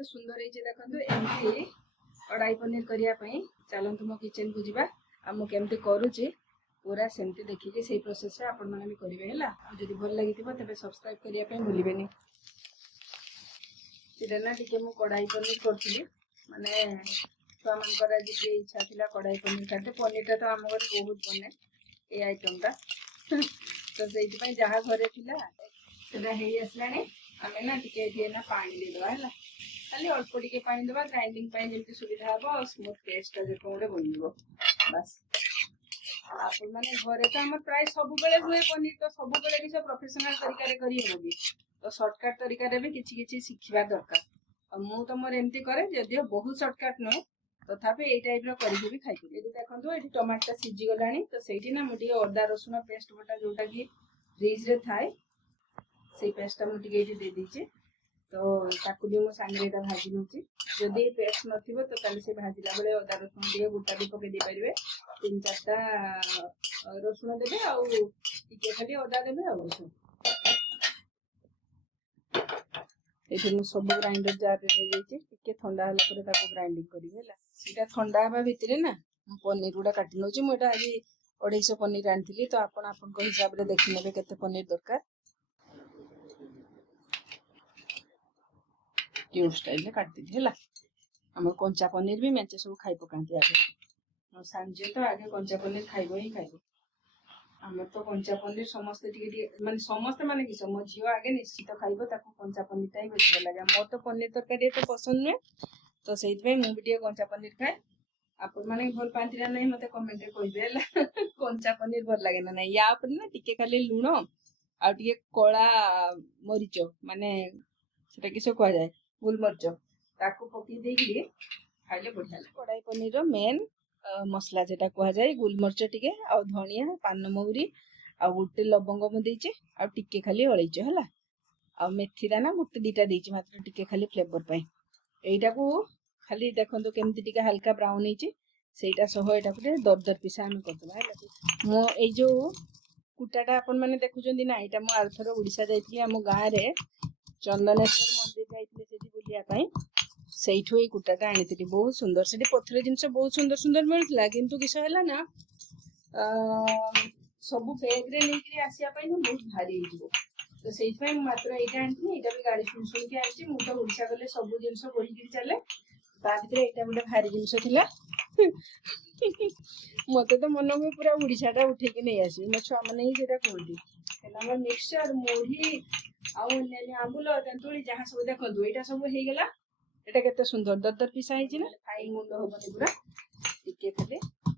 କେତେ ସୁନ୍ଦର ହେଇଛି ଦେଖନ୍ତୁ। ଏମିତି କଡ଼ାଇ ପନିର କରିବା ପାଇଁ ଚାଲନ୍ତୁ ମୋ କିଚେନକୁ ଯିବା। ଆଉ ମୁଁ କେମିତି କରୁଛି ପୁରା ସେମିତି ଦେଖିକି ସେଇ ପ୍ରୋସେସରେ ଆପଣମାନେ ବି କରିବେ ହେଲା। ଆଉ ଯଦି ଭଲ ଲାଗିଥିବ ତେବେ ସବସ୍କ୍ରାଇବ କରିବା ପାଇଁ ଭୁଲିବେନି। ସେଟା ନା ଟିକେ ମୁଁ କଡ଼ାଇ ପନିର କରୁଥିଲି, ମାନେ ଛୁଆମାନଙ୍କର ଆଜି ଟିକେ ଇଚ୍ଛା ଥିଲା କଡ଼ାଇ ପନିର ଖାଇତେ। ପନିରଟା ତ ଆମ ଘରେ ବହୁତ ବନେ এই ଆଇଟମଟା, ତ ସେଇଥିପାଇଁ ଯାହା ଘରେ ଥିଲା ସେଟା ହେଇ ଆସିଲାଣି। ଆମେ ନା ଟିକେ ଏଠି ନା ପାଣି ଦେଇଦେବା ହେଲା, ଖାଲି ଅଳ୍ପ ଟିକେ ପାଣି ଦେବା ଗ୍ରାଇଣ୍ଡିଙ୍ଗ ପାଇଁ ଯେମିତି ସୁବିଧା ହବ ଆଉ ସ୍ମୁଥ ପେଷ୍ଟଟା ଯେତେ ଗୋଟେ ବନିବ ବାସ୍। ଆପଣମାନେ ଘରେ ତ ଆମର ପ୍ରାୟ ସବୁବେଳେ ହୁଏ ପନିର, ତ ସବୁବେଳେ କିଛି ପ୍ରଫେସନାଲ ତରିକାରେ କରିହେବ କି? ତ ସର୍ଟକଟ୍ ତରିକାରେ ବି କିଛି କିଛି ଶିଖିବା ଦରକାର। ଆଉ ମୁଁ ତ ମୋର ଏମିତି କରେ, ଯଦିଓ ବହୁତ ସର୍ଟକଟ୍ ନୁହେଁ ତଥାପି ଏଇ ଟାଇପ୍ର କରିକି ବି ଖାଇଥିଲି। ଏଠି ଦେଖନ୍ତୁ ଏଠି ଟମାଟୋଟା ସିଝିଗଲାଣି, ତ ସେଇଠି ନା ମୁଁ ଟିକେ ଅଦା ରସୁଣ ପେଷ୍ଟ ବଟା ଯୋଉଟାକି ଫ୍ରିଜରେ ଥାଏ ସେଇ ପେଷ୍ଟଟା ମୁଁ ଟିକେ ଏଠି ଦେଇଦେଇଛି। ତ ତାକୁ ବି ମୁଁ ସାଙ୍ଗରେ ଏଇଟା ଭାଜି ନେଉଛି। ଯଦି ପେଷ୍ଟ ନଥିବ ତ ତାହେଲେ ସେ ଭାଜିଲା ବେଳେ ଅଦା ରସୁଣ ଟିକେ ଗୋଟା ବି ପକେଇ ଦେଇପାରିବେ। 3-4ଟା ରସୁଣ ଦେବେ ଆଉ ଟିକେ ଖାଲି ଅଦା ଦେବେ ଆଉ କିଛି। ଏଠି ମୁଁ ସବୁ ଗ୍ରାଇଣ୍ଡର ଜାରରେ ନେଇଯାଇଛି, ଟିକେ ଥଣ୍ଡା ହେଲା ପରେ ତାକୁ ଗ୍ରାଇଣ୍ଡିଙ୍ଗ କରିବି ହେଲା। ସେଇଟା ଥଣ୍ଡା ହେବା ଭିତରେ ନା ମୁଁ ପନିର ଗୁଡ଼ା କାଟି ନେଉଛି। ମୁଁ ଏଇଟା ଆଜି 250 ପନିର ଆଣିଥିଲି, ତ ଆପଣ ଆପଣଙ୍କ ହିସାବରେ ଦେଖିନେବେ କେତେ ପନିର ଦରକାର। ଟ୍ୟୁବ୍ ଷ୍ଟାଇଲରେ କାଟିଦେବି ହେଲା। ଆମର କଞ୍ଚା ପନିର ବି ମେଞ୍ଚେ ସବୁ ଖାଇ ପକାନ୍ତି ଆଗେ। ମୋ ସାନ ଝିଅ ତ ଆଗେ କଞ୍ଚା ପନିର ଖାଇବ ହିଁ ଖାଇବ। ଆମର ତ କଞ୍ଚା ପନିର ସମସ୍ତେ ଟିକେ ଟିକେ ମାନେ ସମସ୍ତେ ମାନେ କିସ, ମୋ ଝିଅ ଆଗେ ନିଶ୍ଚିତ ଖାଇବ, ତାକୁ କଞ୍ଚା ପନିରଟା ହିଁ ବେଶୀ ଭଲ ଲାଗେ। ମୋର ତ ପନିର ତରକାରୀ ଏତେ ପସନ୍ଦ ନୁହେଁ, ତ ସେଇଥିପାଇଁ ମୁଁ ବି ଟିକେ କଞ୍ଚା ପନିର ଖାଏ। ଆପଣମାନେ ଭଲ ପାଆନ୍ତି ନା ନାହିଁ ମତେ କମେଣ୍ଟରେ କହିବେ ହେଲା। କଞ୍ଚା ପନିର ଭଲ ଲାଗେ ନା ନାହିଁ। ୟା ଉପରେ ନା ଟିକେ ଖାଲି ଲୁଣ ଆଉ ଟିକେ କଳା ମରିଚ, ମାନେ ସେଟା କିସ କୁହାଯାଏ, ଗୋଲମରିଚ, ତାକୁ ପକେଇ ଦେଇକିରି ଖାଇଲେ ବଢିଆ ଲାଗେ। କଡ଼ାଇ ପନିରର ମେନ୍ ମସଲା ଯେଟା କୁହାଯାଏ, ଗୋଲମରିଚ ଟିକେ ଆଉ ଧଣିଆ ପାନମହୁରି ଆଉ ଗୋଟେ ଲବଙ୍ଗ ମୁଁ ଦେଇଛି, ଆଉ ଟିକେ ଖାଲି ଅଳେଇଚ ହେଲା। ଆଉ ମେଥି ଦାନା ଗୋଟେ 2ଟା ଦେଇଛି ମାତ୍ର ଟିକେ ଖାଲି ଫ୍ଲେଭର ପାଇଁ। ଏଇଟାକୁ ଖାଲି ଦେଖନ୍ତୁ କେମିତି ଟିକେ ହାଲକା ବ୍ରାଉନ ହେଇଛି, ସେଇଟା ସହ ଏଇଟାକୁ ଟିକେ ଦରଦର ପିସା ଆମେ କରିଦେବା ହେଲା। ମୁଁ ଏଇ ଯୋଉ କୁଟାଟା ଆପଣମାନେ ଦେଖୁଛନ୍ତି ନା, ଏଇଟା ମୁଁ ଆରଥର ଓଡ଼ିଶା ଯାଇଥିଲି, ଆମ ଗାଁରେ ଚନ୍ଦନେଶ୍ୱର ମନ୍ଦିର ଯାଇଥିଲେ ସେଠି ବୁଲିବା ପାଇଁ, ସେଇଠୁ ଏଇ କୁଟାଟା ଆଣିଥିଲି। ବହୁତ ସୁନ୍ଦର, ସେଠି ପଥର ଜିନିଷ ବହୁତ ସୁନ୍ଦର ସୁନ୍ଦର ମିଳୁଥିଲା, କିନ୍ତୁ କିସ ହେଲା ନା ସବୁ ବ୍ୟାଗରେ ନେଇକିରି ଆସିବା ପାଇଁ ବହୁତ ଭାରି ହେଇଯିବ। ତ ସେଇଥିପାଇଁ ମୁଁ ମାତ୍ର ଏଇଟା ଆଣିଥିଲି। ଏଇଟା ବି ଗାଡ଼ି ଶୁଣି ଶୁଣିକି ଆଣିଛି। ମୁଁ ତ ଓଡ଼ିଶା ଗଲେ ସବୁ ଜିନିଷ ବୋହିକିରି ଚାଲେ, ତା ଭିତରେ ଏଇଟା ଗୋଟେ ଭାରି ଜିନିଷ ଥିଲା। ମତେ ତ ମନ ହୁଏ ପୁରା ଓଡ଼ିଶାଟା ଉଠେଇକି ନେଇ ଆସିବି। ମୋ ଛୁଆମାନେ ହିଁ ସେଇଟା କୁହନ୍ତି। ହେଲେ ଆମର ମିକ୍ସଚର, ମୁଢ଼ି ଆଉ ଅନ୍ୟାନ୍ୟ ଆମ୍ବୁଲ ତେନ୍ତୁଳି ଯାହା ସବୁ ଦେଖନ୍ତୁ ଏଇଟା ସବୁ ହେଇଗଲା। ଏଇଟା କେତେ ସୁନ୍ଦର ଦରଦର ପିସା ହେଇଛି ନା, ଫାଇନ ଗୁଣ୍ଡ ହବନି ପୁରା, ଟିକେ ଖାଲି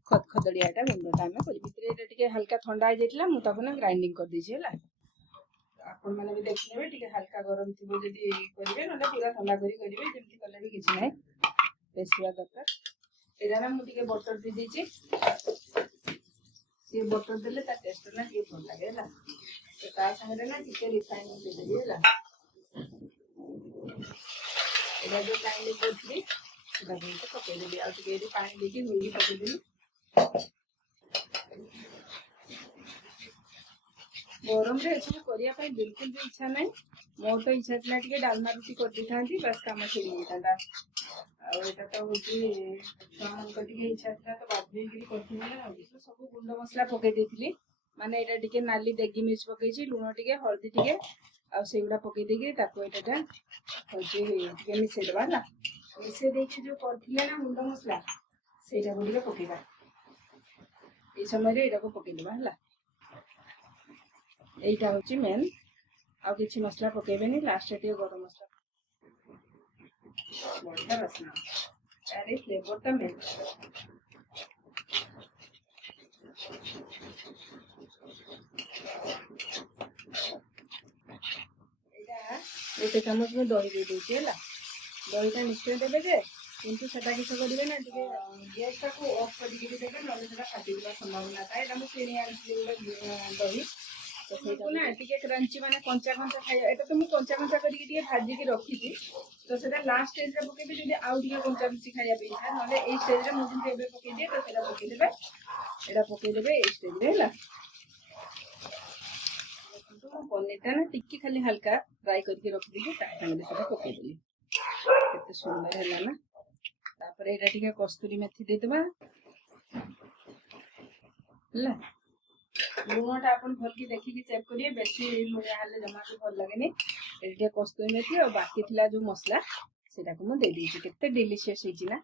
ଖଦଖଦଡ଼ିଆ ଏଟା ଗୁଣ୍ଡଟା ଆମେ କରି। ଭିତରେ ଏଇଟା ଟିକେ ହାଲକା ଥଣ୍ଡା ହେଇଯାଇଥିଲା, ମୁଁ ତାକୁ ନା ଗ୍ରାଇଣ୍ଡିଙ୍ଗ କରିଦେଇଛି ହେଲା। ଆପଣମାନେ ବି ଦେଖିନେବେ, ଟିକେ ହାଲକା ଗରମ ଥିବ ଯଦି କରିବେ, ନହେଲେ ପୁରା ଥଣ୍ଡା କରି କରିବେ, ଯେମିତି କଲେ ବି କିଛି ନାହିଁ, ବେଶିବା ଦରକାର। ଏଇଟା ନା ମୁଁ ଟିକେ ବଟର ଦେଇ ଦେଇଛି, ସିଏ ବଟର ଦେଲେ ତା ଟେଷ୍ଟ ନା ଟିକେ ଭଲ ଲାଗେ ହେଲା। ତା ସାଙ୍ଗରେ ନା ଟିକେ ରିଫାଇନ ଦେଇଦେବି ହେଲା। ଏଇଟା ଯୋଉ ଗ୍ରାଇଣ୍ଡିଙ୍ଗ କରିଥିଲି ସେଟାକୁ ଏଇଠି ପକେଇଦେବି, ଆଉ ଟିକେ ଏଠି ପାଣି ଦେଇକି ଧୋଇକି ପକେଇଦେବି। ଗରମରେ ଏସବୁ କରିବା ପାଇଁ ବିଲକୁଲ ବି ଇଚ୍ଛା ନାହିଁ। ମୋର ତ ଇଚ୍ଛା ଥିଲା ଟିକେ ଡାଲମା ରୁଟି କରିଦେଇଥାନ୍ତି, ବାସ୍ କାମ ଛିଡ଼ି ଯାଇଥାନ୍ତା। ଆଉ ଏଇଟା ତ ହଉଛି ଛୁଆମାନଙ୍କ ଟିକେ ଇଚ୍ଛା ଥିଲା, ତ ବାଧ୍ୟ ହେଇକିରି କରିଥିଲି ନା। ଆଉ ସବୁ ଗୁଣ୍ଡ ମସଲା ପକେଇ ଦେଇଥିଲି, ମାନେ ଏଇଟା ଟିକେ ନାଲି ଦେଗି ମିର୍ଚ ପକେଇଛି, ଲୁଣ ଟିକେ, ହଳଦୀ ଟିକେ, ଆଉ ସେଇଗୁଡ଼ା ପକେଇ ଦେଇକି ତାକୁ ଏଇଟା ହଉଛି ଟିକେ ମିଶେଇଦେବା ହେଲା। ମିଶେଇ ଦେଇକି ଯୋଉ କରିଥିଲେ ନା ଗୁଣ୍ଡ ମସଲା, ସେଇଟାକୁ ଟିକେ ପକେଇବା। ଏଇ ସମୟରେ ଏଇଟାକୁ ପକେଇଦେବା ହେଲା। এইটা হচ্ছে মেন, ଆଉ କିଛି ମସଲା ପକେଇବେନି। ଲାଷ୍ଟରେ ଟିକେ ଗରମ ମସଲା, ବଢିଆ ବାସ୍ନା, ଆରେ ଫ୍ଲେଭରଟା ମେନ୍। ଏଇଟା ଗୋଟେ ଚାମଚ ମୁଁ ଦହି ଦେଇ ଦଉଛି ହେଲା। ଦହିଟା ନିଶ୍ଚୟ ଦେବେ ଯେ, କିନ୍ତୁ ସେଟା କିଛି କରିବେ ନା, ଟିକେ ଗ୍ୟାସଟାକୁ ଅଫ୍ କରିକି ଦେବେ, ନହେଲେ ସେଟା ଫାଟିଯିବାର ସମ୍ଭାବନା ଥାଏ। ଏଇଟା ମୁଁ କିଣି ଆଣିଥିଲି ଗୋଟେ ଦହି, ତ ସେଇଟାକୁ ନା ଟିକେ କ୍ରଞ୍ଚି, ମାନେ କଞ୍ଚା କଞ୍ଚା ଖାଇବା। ଏଇଟା ତ ମୁଁ କଞ୍ଚା କଞ୍ଚା କରିକି ଟିକେ ଭାଜିକି ରଖିଛି, ତ ସେଟା ଲାଷ୍ଟ ଷ୍ଟେଜରେ ପକେଇବି ଯଦି ଆଉ ଟିକେ କଞ୍ଚା କଞ୍ଚି ଖାଇବା ପାଇଁ ଇଚ୍ଛା, ନହେଲେ ଏଇ ଷ୍ଟେଜରେ ମୁଁ ଯେମିତି ଏବେ ପକେଇଦିଏ, ତ ସେଇଟା ପକେଇଦେବେ। ଏଇଟା ପକେଇଦେବେ ଏଇ ଷ୍ଟେଜରେ ହେଲା। ଦେଖନ୍ତୁ ମୁଁ ପନିରଟା ନା ଟିକେ ଖାଲି ହାଲକା ଫ୍ରାଏ କରିକି ରଖିଦେଇକି ତା ସାଙ୍ଗରେ ସେଟା ପକେଇଦେଲି। କେତେ केते सुंदर है ना। तापर एटा ठीक कस्तूरी मेथी दे देबा हला। लुणटा अपन भल की देखिकी चेक करिए, बेसी लुणिया हेले जमा भी भल लगेनी। एटा कस्तूरी मेथी और बाकी थिला जो मसला सेटा को मु दे दीची। केते डिलीशियस होईची ना,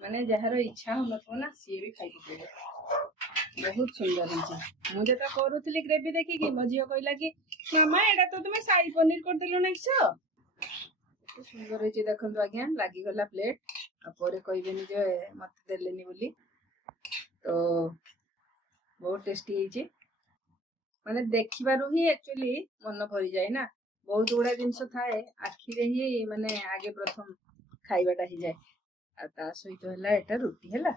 माने जहार इच्छा हो नथो ना सी भी खाई पड़े। बहुत सुंदर होईची। मु जेता करूथली ग्रेवी देखिकी मो झियो कहला कि मामा एटा तो तुमे शाही पनीर कर देलो ना किछो। तो सुंदर होईची देखंतु आज्ञा, लागी गला प्लेट। आ परे कहबेनी जे मते देलेनी बोली। तो बहुत टेस्टी होईची, माने देखिबारु ही एक्चुअली मन भरी जाए ना। बहुत गुड़ा जिनस थाए आखि रे ही माने आगे प्रथम खाइबाटा ही जाए। आ ता सहित हला एटा रुटी हला,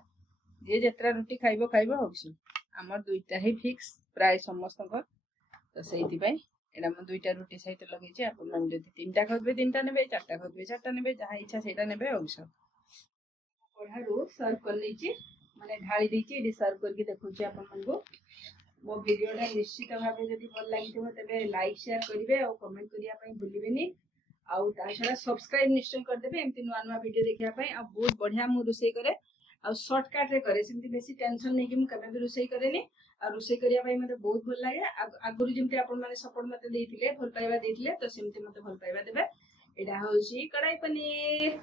जे जेतरा रुटी खाइबो खाइबो होबसु। हमर दुईटा ही फिक्स प्राय समस्त को। तो सेहिति पई एडा म दुईटा रुटी सहित लगेछि। आपन मन जदि तीनटा खाइबे तीनटा नेबे, चारटा खाइबे चारटा नेबे, जहा इच्छा सेटा नेबे होबसु। कोढारू सर्व कर लेछि, माने ढाली देछि। एडी सर्व करके देखुछि आपन मन को। मो वीडियोटा निश्चित भावे जदि भल लागिथिबो तबे लाइक शेयर करिवे और कमेंट करिया पई भूलिबेनी। आउ ता छडा सब्सक्राइब निश्चय कर देबे एमति नुआ नुआ वीडियो देखिया पई। आ बहुत बढ़िया मु रुसई करे आ शॉर्टकट रे करे, सेमति बेसी टेंशन नै कि मु कबे भी रुसई करेनी। आ रुसई करिया पई मते बहुत भल लागे। आगुरु जेमति आपन माने सपोर्ट मते देइथिले, भल पाइबा देइथिले, तो सेमति मते भल पाइबा देबे। एडा होउची कढ़ाई पनीर।